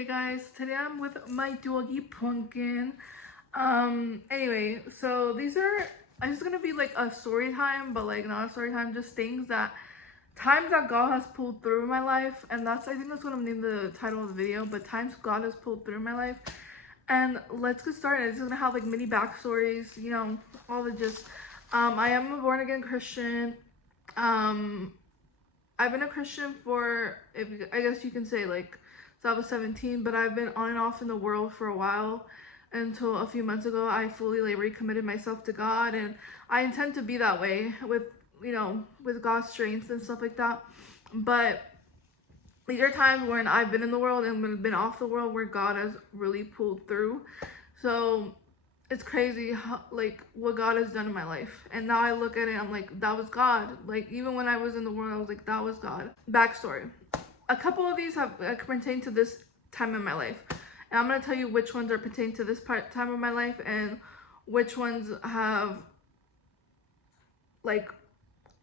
Hey guys, today I'm with my doggy Pumpkin. Anyway, so these are just gonna be like a story time, but like not a story time, just times that God has pulled through my life, and I think that's what I'm naming the title of the video, but times God has pulled through my life. And let's get started. It's gonna have like mini backstories, all the just I am a born again Christian. I've been a Christian for, I guess you can say, like, since I was 17, but I've been on and off in the world for a while until a few months ago. I fully recommitted myself to God, and I intend to be that way with God's strength and stuff like that. But these are times when I've been in the world and been off the world where God has really pulled through. So it's crazy like what God has done in my life, and now I look at it, I'm like, that was God. Like, even when I was in the world, I was like, that was God. Backstory: a couple of these have pertain to this time in my life, and I'm going to tell you which ones are pertain to this time of my life and which ones have like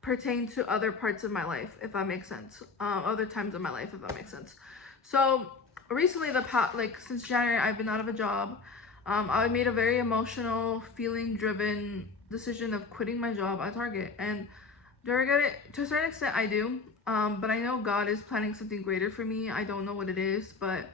pertain to other parts of my life, if that makes sense. Other times of my life, if that makes sense. So recently, since January, I've been out of a job. I made a very emotional, feeling-driven decision of quitting my job at Target. And do I regret it? To a certain extent, I do. But I know God is planning something greater for me. I don't know what it is, but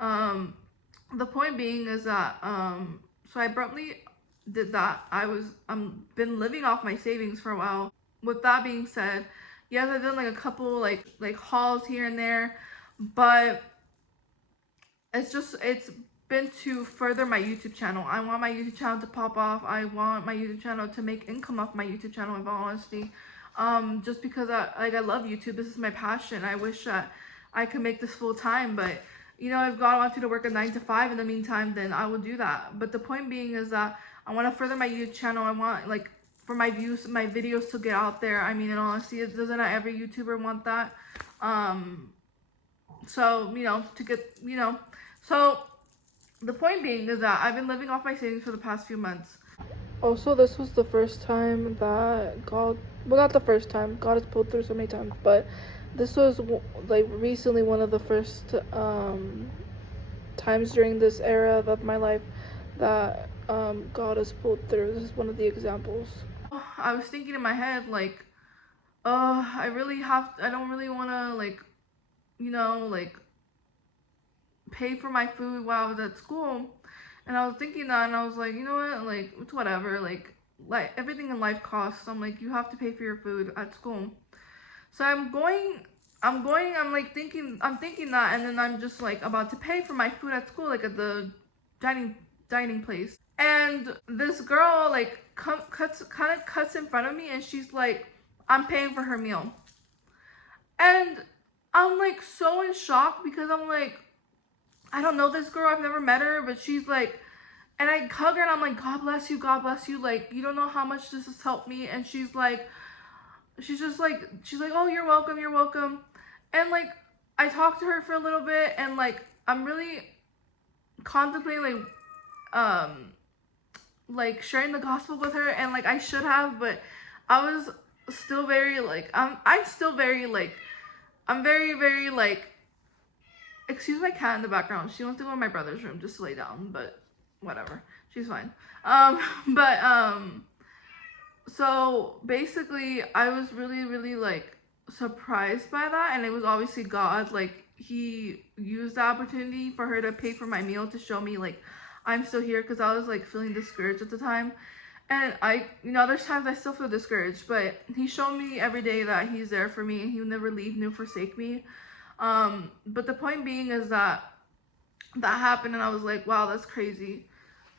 the point being is that so I abruptly did that. I'm been living off my savings for a while. With that being said, yes, I've done like a couple like hauls here and there, but it's been to further my YouTube channel. I want my YouTube channel to pop off. I want my YouTube channel to make income off my YouTube channel, in all honesty. Just because I love YouTube. This is my passion. I wish that I could make this full time, but if God wants you to work a 9 to 5 in the meantime, then I will do that. But the point being is that I want to further my YouTube channel. I want for my videos to get out there. I mean, in all honesty, doesn't every YouTuber want that? So so the point being is that I've been living off my savings for the past few months. Also, this was the first time that God, well, not the first time, God has pulled through so many times, but this was like recently one of the first times during this era of my life that God has pulled through. This is one of the examples. I was thinking in my head, like, I don't really want to pay for my food while I was at school. And I was thinking that, and I was like, you know what, like, it's whatever, like everything in life costs. I'm like, you have to pay for your food at school. So I'm thinking that, and then I'm just like about to pay for my food at school, like at the dining place. And this girl like cuts in front of me, and she's like, I'm paying for her meal. And I'm like so in shock, because I'm like, I don't know this girl, I've never met her, but she's like, and I hug her and I'm like, God bless you, like, you don't know how much this has helped me. And she's like, oh, you're welcome. And like, I talked to her for a little bit, and like, I'm really contemplating like sharing the gospel with her, and like I should have, but I was still very like, I'm very like, excuse my cat in the background. She wants to go to my brother's room just to lay down, but whatever. She's fine. So basically, I was really like surprised by that, and it was obviously God. Like, he used the opportunity for her to pay for my meal to show me like I'm still here, because I was like feeling discouraged at the time. And there's times I still feel discouraged, but he showed me every day that he's there for me, and he will never leave nor forsake me. But the point being is that happened, and I was like, wow, that's crazy.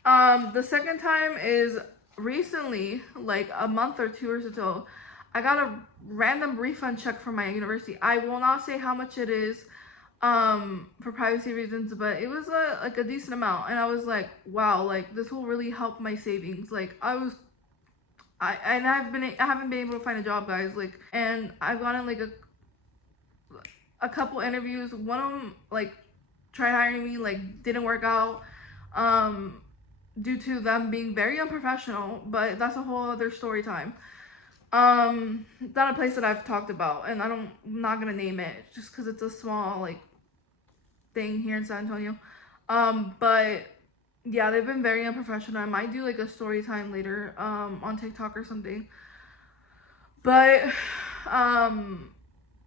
The second time is recently, like a month or two or so. I got a random refund check from my university. I will not say how much it is, for privacy reasons, but it was a decent amount, and I was like, wow, like, this will really help my savings. Like, I haven't been able to find a job, guys, like, and I've gotten like a couple interviews. One of them like tried hiring me, like, didn't work out due to them being very unprofessional, but that's a whole other story time. Not a place that I've talked about, and I'm not gonna name it just because it's a small like thing here in San Antonio. But yeah, they've been very unprofessional. I might do like a story time later on TikTok or something. But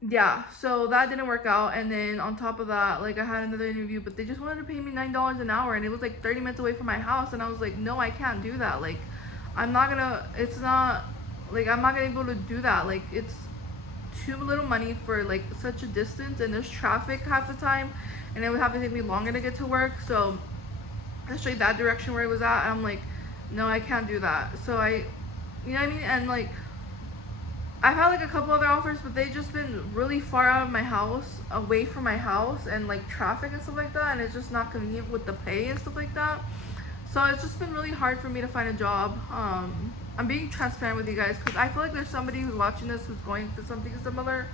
yeah, so that didn't work out. And then on top of that, like I had another interview, but they just wanted to pay me $9 an hour, and it was like 30 minutes away from my house. And I was like, no, I can't do that. Like, I'm not gonna be able to do that. Like, it's too little money for like such a distance, and there's traffic half the time, and it would have to take me longer to get to work. So especially that direction where it was at, and I'm like, no, I can't do that. So you know what I mean? And like, I've had like a couple other offers, but they just been really far out of my house, away from my house, and like traffic and stuff like that, and it's just not convenient with the pay and stuff like that. So it's just been really hard for me to find a job. I'm being transparent with you guys because I feel like there's somebody who's watching this who's going through something similar,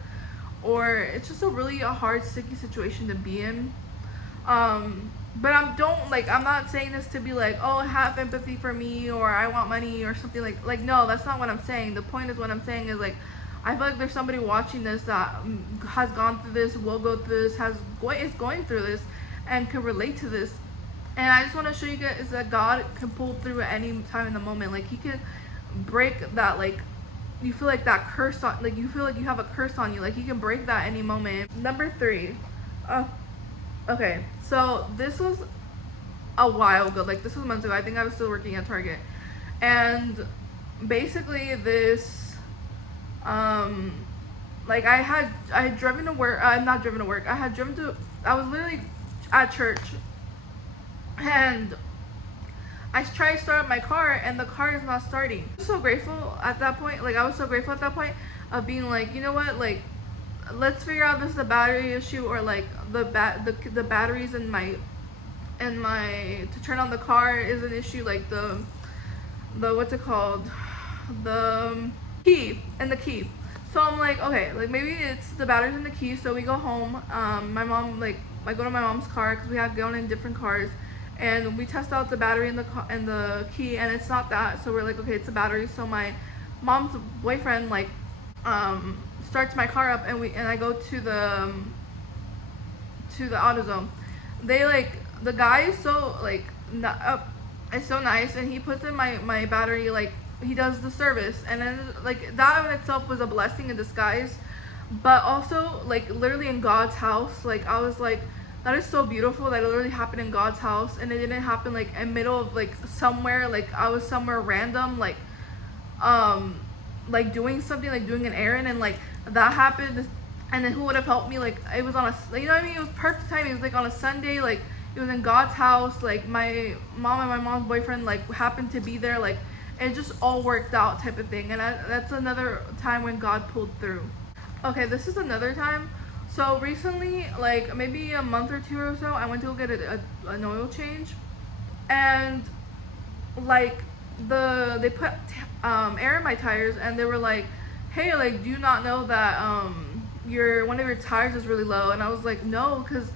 or it's just a hard, sticky situation to be in. But I'm not saying this to be like, oh, have empathy for me, or I want money or something like no, that's not what I'm saying. The point is, what I'm saying is like, I feel like there's somebody watching this that has gone through this, will go through this, is going through this, and can relate to this. And I just want to show you guys that God can pull through at any time in the moment. Like, he can break that, like, you feel like that curse on, like, you feel like you have a curse on you. Like, he can break that any moment. Number 3. Okay, so this was a while ago. Like, this was months ago. I think I was still working at Target. And basically this, like, I had driven to work. Not driven to work. I was literally at church. And I tried to start up my car, and the car is not starting. I was so grateful at that point. Like, I was so grateful at that point of being like, you know what, like, let's figure out if this is a battery issue, or like the batteries in my to turn on the car is an issue, like the what's it called, the key and the key. So I'm like, okay, like maybe it's the batteries in the key. So we go home. My mom, like, I go to my mom's car because we had gone in different cars, and we test out the battery in the key, and it's not that. So we're like, okay, it's the battery. So my mom's boyfriend like starts my car up, and I go to the AutoZone. They like, the guy is so like it's so nice, and he puts in my battery, like he does the service, and then like that in itself was a blessing in disguise. But also, like, literally in God's house, like I was like, that is so beautiful that it literally happened in God's house, and it didn't happen like in middle of like somewhere, like I was somewhere random, like doing something, like doing an errand, and like that happened. And then who would have helped me? Like, it was on a, you know what I mean? It was perfect timing. It was like on a Sunday, like it was in God's house. Like my mom and my mom's boyfriend like happened to be there. Like, it just all worked out type of thing. And that's another time when God pulled through. Okay, this is another time. So recently, like maybe a month or two or so, I went to go get an oil change, and like they put air in my tires, and they were like, hey, like, do you not know that one of your tires is really low? And I was like, no, because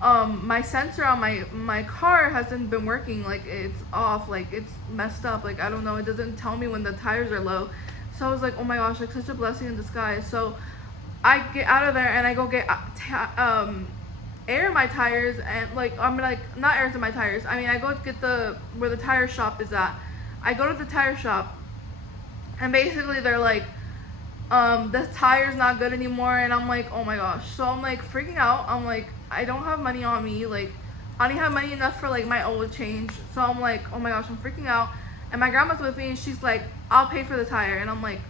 my sensor on my car hasn't been working. Like, it's off, like it's messed up, like I don't know, it doesn't tell me when the tires are low. So I was like, oh my gosh, like such a blessing in disguise. So I get out of there and I go get air in my tires, and like, I'm like, not air in my tires, I mean, I go get where the tire shop is at. I go to the tire shop, and basically they're like, the tire's not good anymore. And I'm like, oh my gosh. So I'm like freaking out. I'm like, I don't have money on me, like I only have money enough for like my oil change. So I'm like, oh my gosh, I'm freaking out. And my grandma's with me, and she's like, I'll pay for the tire. And I'm like,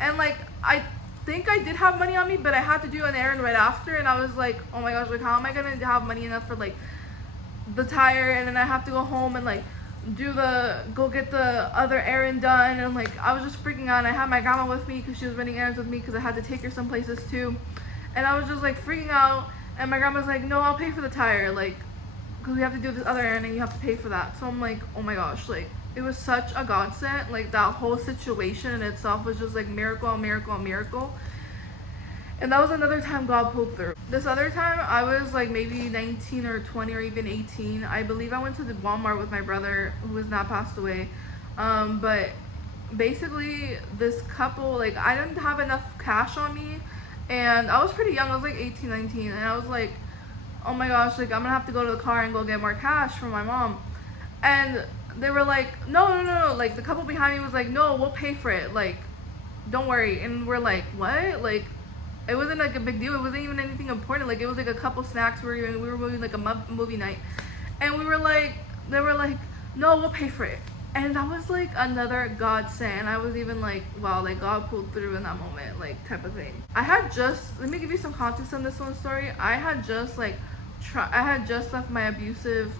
and like, I think I did have money on me, but I had to do an errand right after, and I was like, oh my gosh, like how am I gonna have money enough for like the tire, and then I have to go home and like go get the other errand done. And like, I was just freaking out. And I had my grandma with me because she was running errands with me, because I had to take her some places too. And I was just like freaking out, and my grandma's like, no, I'll pay for the tire, like, because we have to do this other errand and you have to pay for that. So I'm like, oh my gosh, like it was such a godsend. Like that whole situation in itself was just like miracle, miracle, miracle. And that was another time God pulled through. This other time, I was like maybe 19 or 20 or even 18. I believe I went to the Walmart with my brother, who has now passed away. But basically, this couple, like, I didn't have enough cash on me, and I was pretty young. I was like 18, 19, and I was like, oh my gosh, like, I'm gonna have to go to the car and go get more cash from my mom. And they were like, no. Like, the couple behind me was like, no, we'll pay for it. Like, don't worry. And we're like, what? Like, it wasn't like a big deal. It wasn't even anything important. Like, it was like a couple snacks. We were moving like a movie night. And we were like, they were like, no, we'll pay for it. And that was like another godsend. And I was even like, wow, like God pulled through in that moment, like type of thing. I had just, let me give you some context on this one story. I had just like, I had just left my abusive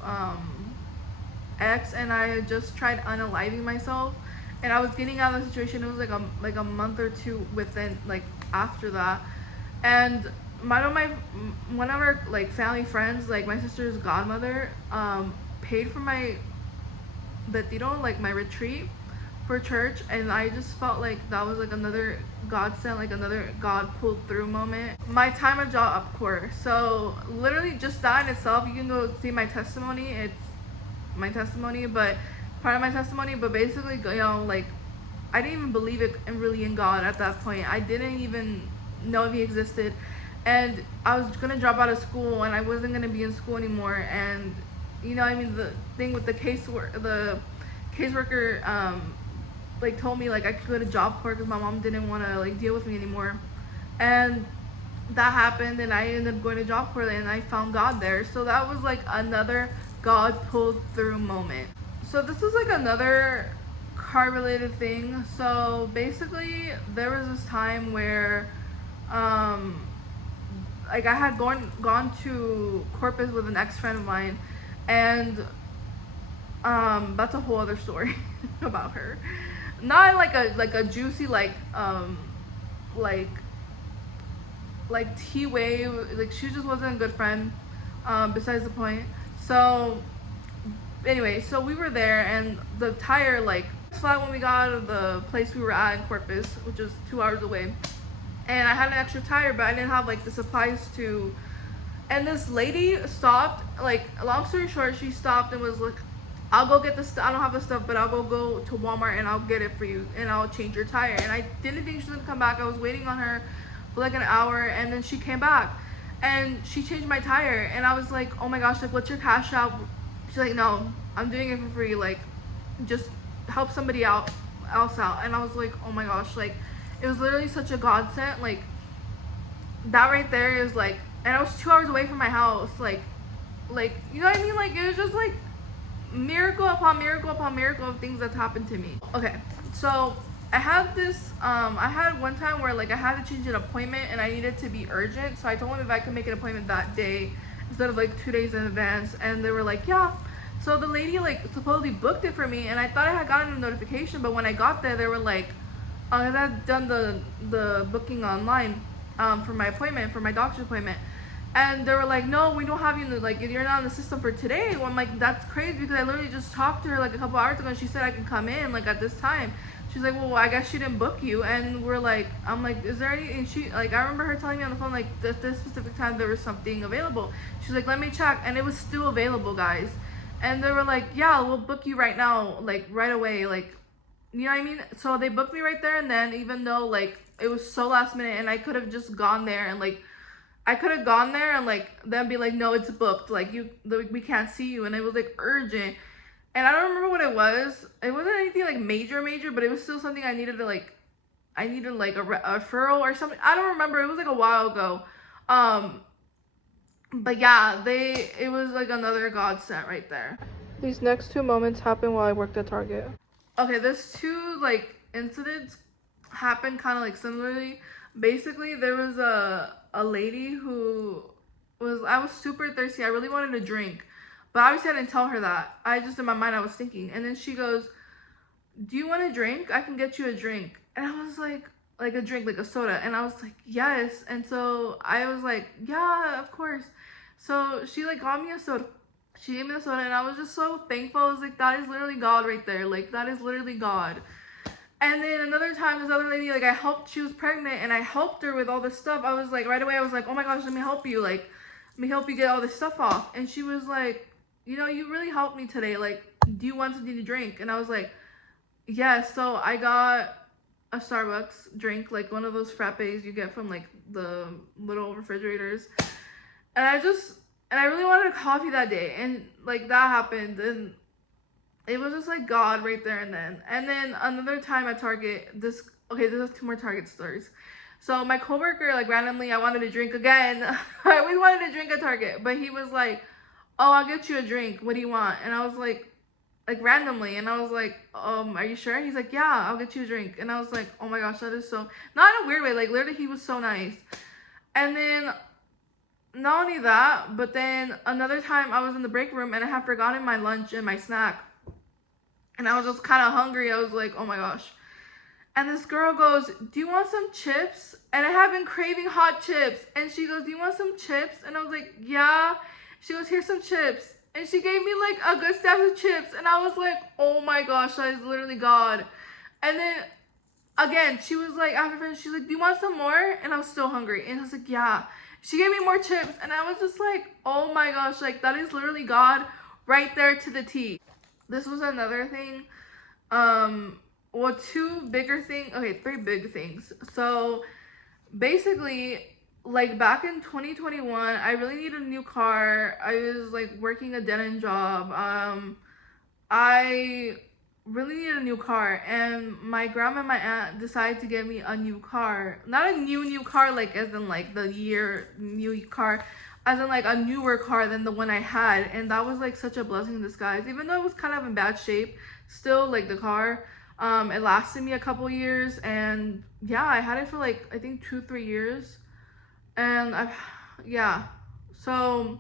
ex, and I had just tried unaliving myself. And I was getting out of the situation. It was like a month or two within, like after that. And one of our like family friends, like my sister's godmother, paid for my retiro, like my retreat for church. And I just felt like that was like another godsend, like another God pulled through moment. My time of job course. So literally just that in itself, you can go see my testimony. It's my testimony, but part of my testimony. But basically, you know, like I didn't even believe it really in God at that point. I didn't even know if he existed. And I was gonna drop out of school, and I wasn't gonna be in school anymore. And you know, I mean, the thing with the caseworker, like told me like I could go to Job Corps because my mom didn't want to like deal with me anymore. And that happened, and I ended up going to Job Corps, and I found God there. So that was like another God pulled through moment. So this is like another car related thing. So basically, there was this time where like I had gone to Corpus with an ex-friend of mine, and that's a whole other story about her. Not like a juicy like T wave. Like, she just wasn't a good friend. Besides the point. So anyway, so we were there, and the tire like flat when we got out of the place we were at in Corpus, which is 2 hours away. And I had an extra tire, but I didn't have like the supplies to. And this lady stopped. Like, long story short, she stopped and was like, I'll go get the stuff. I don't have the stuff, but I'll go to Walmart and I'll get it for you, and I'll change your tire. And I didn't think she was gonna come back. I was waiting on her for like an hour, and then she came back and she changed my tire. And I was like, oh my gosh, like, what's your cash out? She's like, no, I'm doing it for free. Like, just help somebody else out. And I was like, oh my gosh, like, it was literally such a godsend. Like, that right there is like, and I was 2 hours away from my house. Like, you know what I mean? Like, it was just like miracle upon miracle upon miracle of things that's happened to me. Okay, so I had this, I had one time where like I had to change an appointment and I needed to be urgent. So I told them if I could make an appointment that day instead of like 2 days in advance. And they were like, yeah. So the lady like supposedly booked it for me, and I thought I had gotten a notification, but when I got there, they were like, I had done the booking online for my appointment, for my doctor's appointment. And they were like, no, we don't have you, like, you're not in the system for today. Well, I'm like, that's crazy, because I literally just talked to her like a couple hours ago, and she said I can come in like at this time. She's like, well, I guess she didn't book you. And we're like, I'm like, is there any, and she, like, I remember her telling me on the phone, like, this specific time there was something available. She's like, let me check. And it was still available, guys. And they were like, yeah, we'll book you right now, like, right away, like, you know what I mean? So they booked me right there and then, even though, like, it was so last minute, and I could have just gone there and, like, then be like, no, it's booked, like, we can't see you. And it was like urgent, and I don't remember what it was. It wasn't anything like major, but it was still something I needed like a referral or something. I don't remember. It was like a while ago. But yeah, it was like another godsend right there. These next 2 moments happened while I worked at Target. Okay, there's 2 like incidents happened kind of like similarly. Basically, there was a lady who I was super thirsty. I really wanted a drink, but obviously I didn't tell her that. I just, in my mind, I was thinking. And then she goes, do you want a drink? I can get you a drink. And I was like a drink, like a soda. And I was like, yes. And so I was like, yeah, of course. So she like got me a soda. She gave me the soda, and I was just so thankful. I was like, that is literally God right there. Like, that is literally God. And then another time, this other lady, like, she was pregnant, and I helped her with all this stuff. I was like, right away, I was like, oh my gosh, let me help you. Like, let me help you get all this stuff off. And she was like, you know, you really helped me today. Like, do you want something to drink? And I was like, yes. So I got a Starbucks drink, like one of those frappes you get from like the little refrigerators. And And I really wanted a coffee that day, and like that happened, and it was just like God right there and then. And then another time at Target, this is 2 more Target stories. So my coworker, like randomly, I wanted to drink again. I always wanted to drink at Target, but he was like, "Oh, I'll get you a drink. What do you want?" And I was like randomly, and I was like, are you sure? He's like, "Yeah, I'll get you a drink." And I was like, oh my gosh, that is so, not in a weird way, like literally he was so nice. And then not only that, but then another time I was in the break room and I had forgotten my lunch and my snack. And I was just kind of hungry. I was like, oh my gosh. And this girl goes, "Do you want some chips?" And I have been craving hot chips. And she goes, "Do you want some chips?" And I was like, "Yeah." She goes, "Here's some chips." And she gave me like a good stack of chips. And I was like, oh my gosh, that is literally God. And then again, she was like, after she's like, "Do you want some more?" And I was still hungry. And I was like, "Yeah." She gave me more chips. And I was just like, oh my gosh, like that is literally God right there to the T. This was another thing. Well, 2 bigger things. Okay, 3 big things. So basically, like back in 2021, I really needed a new car. I was like working a dead-end job. I really needed a new car, and my grandma and my aunt decided to get me a new car. Not a new car, like as in like the year new car, as in like a newer car than the one I had. And that was like such a blessing in disguise, even though it was kind of in bad shape. Still, like the car, it lasted me a couple years, and yeah, I had it for like I think 2-3 years. And yeah, so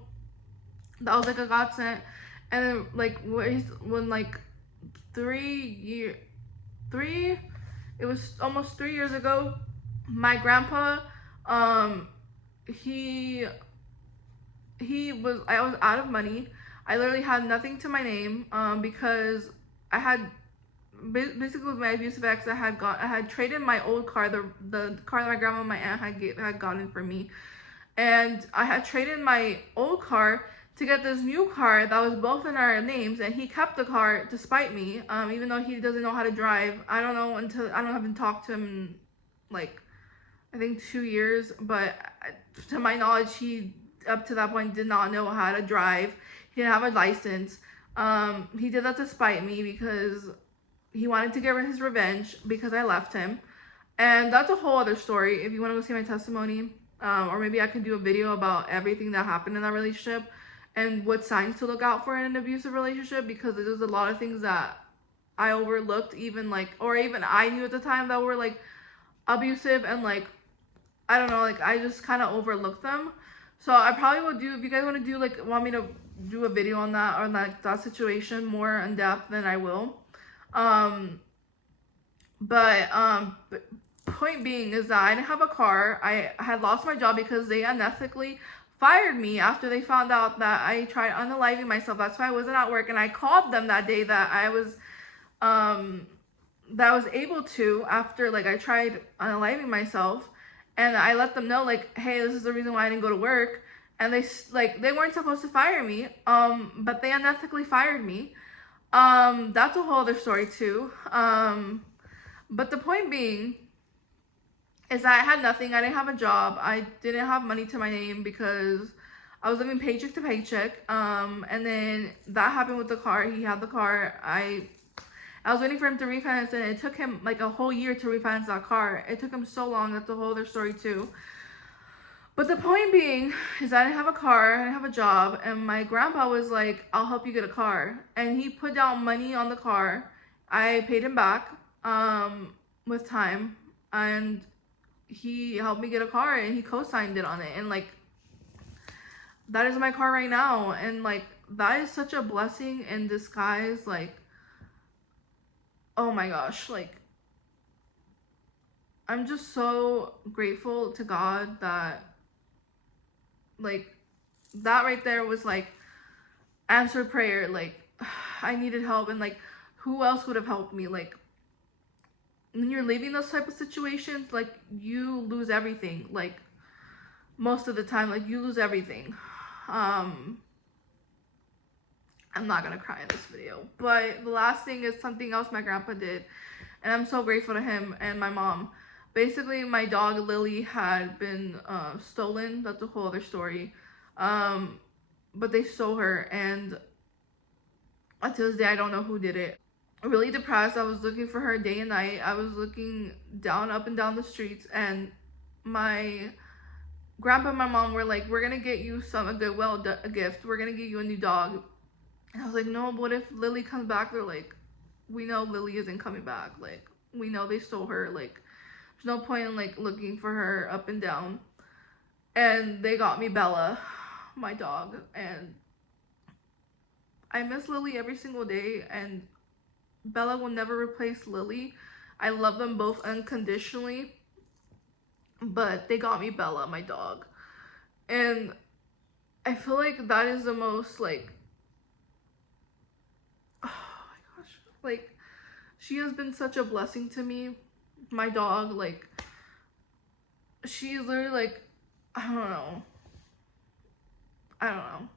that was like a godsend. And then like when like 3 it was almost 3 years ago, my grandpa, he was, I was out of money. I literally had nothing to my name, because I had basically with my abusive ex, I had traded my old car, the car that my grandma and my aunt had gotten for me, and I had traded my old car to get this new car that was both in our names, and he kept the car despite me, even though he doesn't know how to drive. I haven't talked to him in like I think 2 years, but to my knowledge, he up to that point did not know how to drive. He didn't have a license. He did that to spite me because he wanted to get his revenge because I left him. And that's a whole other story. If you want to go see my testimony, or maybe I can do a video about everything that happened in that relationship and what signs to look out for in an abusive relationship, because there's a lot of things that I overlooked, even I knew at the time that were like abusive, and like I don't know, like I just kind of overlooked them. So I probably will do, if you guys want to do like want me to do a video on that, or like that situation more in depth, then I will. But point being is that I didn't have a car. I had lost my job because they unethically fired me after they found out that I tried unaliving myself. That's why I wasn't at work, and I called them that day that I was able to, after like I tried unaliving myself, and I let them know like, hey, this is the reason why I didn't go to work. And they weren't supposed to fire me, but they unethically fired me. That's a whole other story too. But the point being is that I had nothing. I didn't have a job. I didn't have money to my name because I was living paycheck to paycheck. And then that happened with the car. He had the car. I was waiting for him to refinance it. And it took him like a whole year to refinance that car. It took him so long. That's a whole other story too. But the point being is I didn't have a car, I didn't have a job, and my grandpa was like, I'll help you get a car. And he put down money on the car. I paid him back with time, and he helped me get a car, and he co-signed it on it. And like, that is my car right now. And like, that is such a blessing in disguise. Like, oh my gosh, like, I'm just so grateful to God that, like, that right there was like answered prayer. Like, I needed help, and like, who else would have helped me? Like, when you're leaving those type of situations, like, you lose everything. Like, most of the time, like, you lose everything. I'm not gonna cry in this video, but the last thing is something else my grandpa did, and I'm so grateful to him and my mom. Basically, my dog Lily had been stolen. That's a whole other story. but they stole her, and until this day I don't know who did it. Really depressed. I was looking for her day and night. I was looking up and down the streets, and my grandpa and my mom were like, we're gonna get you a gift. We're gonna get you a new dog. And I was like, no, what if Lily comes back? They're like, we know Lily isn't coming back. Like, we know they stole her. Like, there's no point in like looking for her up and down. And they got me Bella, my dog, and I miss Lily every single day, and Bella will never replace Lily. I love them both unconditionally, but they got me Bella, my dog. And I feel like that is the most, like, oh my gosh, like, she has been such a blessing to me, my dog. Like, she is literally like, I don't know,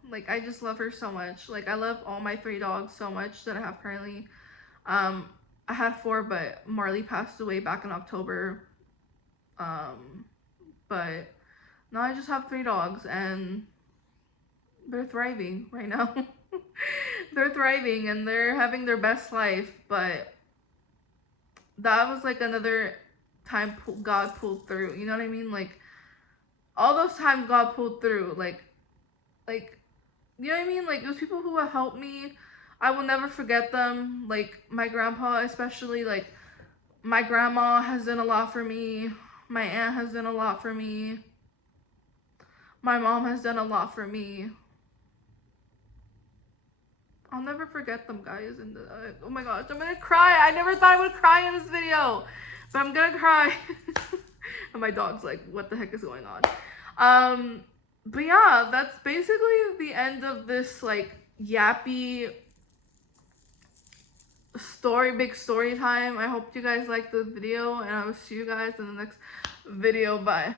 like, I just love her so much. Like, I love all my 3 dogs so much that I have currently. I had 4, but Marley passed away back in October. But now I just have 3 dogs, and they're thriving right now. They're thriving, and they're having their best life. But that was like another time God pulled through. You know what I mean? Like, all those times God pulled through. Like, you know what I mean? Like, those people who have helped me, I will never forget them. Like, my grandpa especially. Like, my grandma has done a lot for me. My aunt has done a lot for me. My mom has done a lot for me. I'll never forget them, guys. And oh my gosh, I'm gonna cry. I never thought I would cry in this video, but I'm gonna cry. And my dog's like, what the heck is going on? But yeah, that's basically the end of this, like, yappy big story time. I hope you guys liked the video, and I will see you guys in the next video. Bye.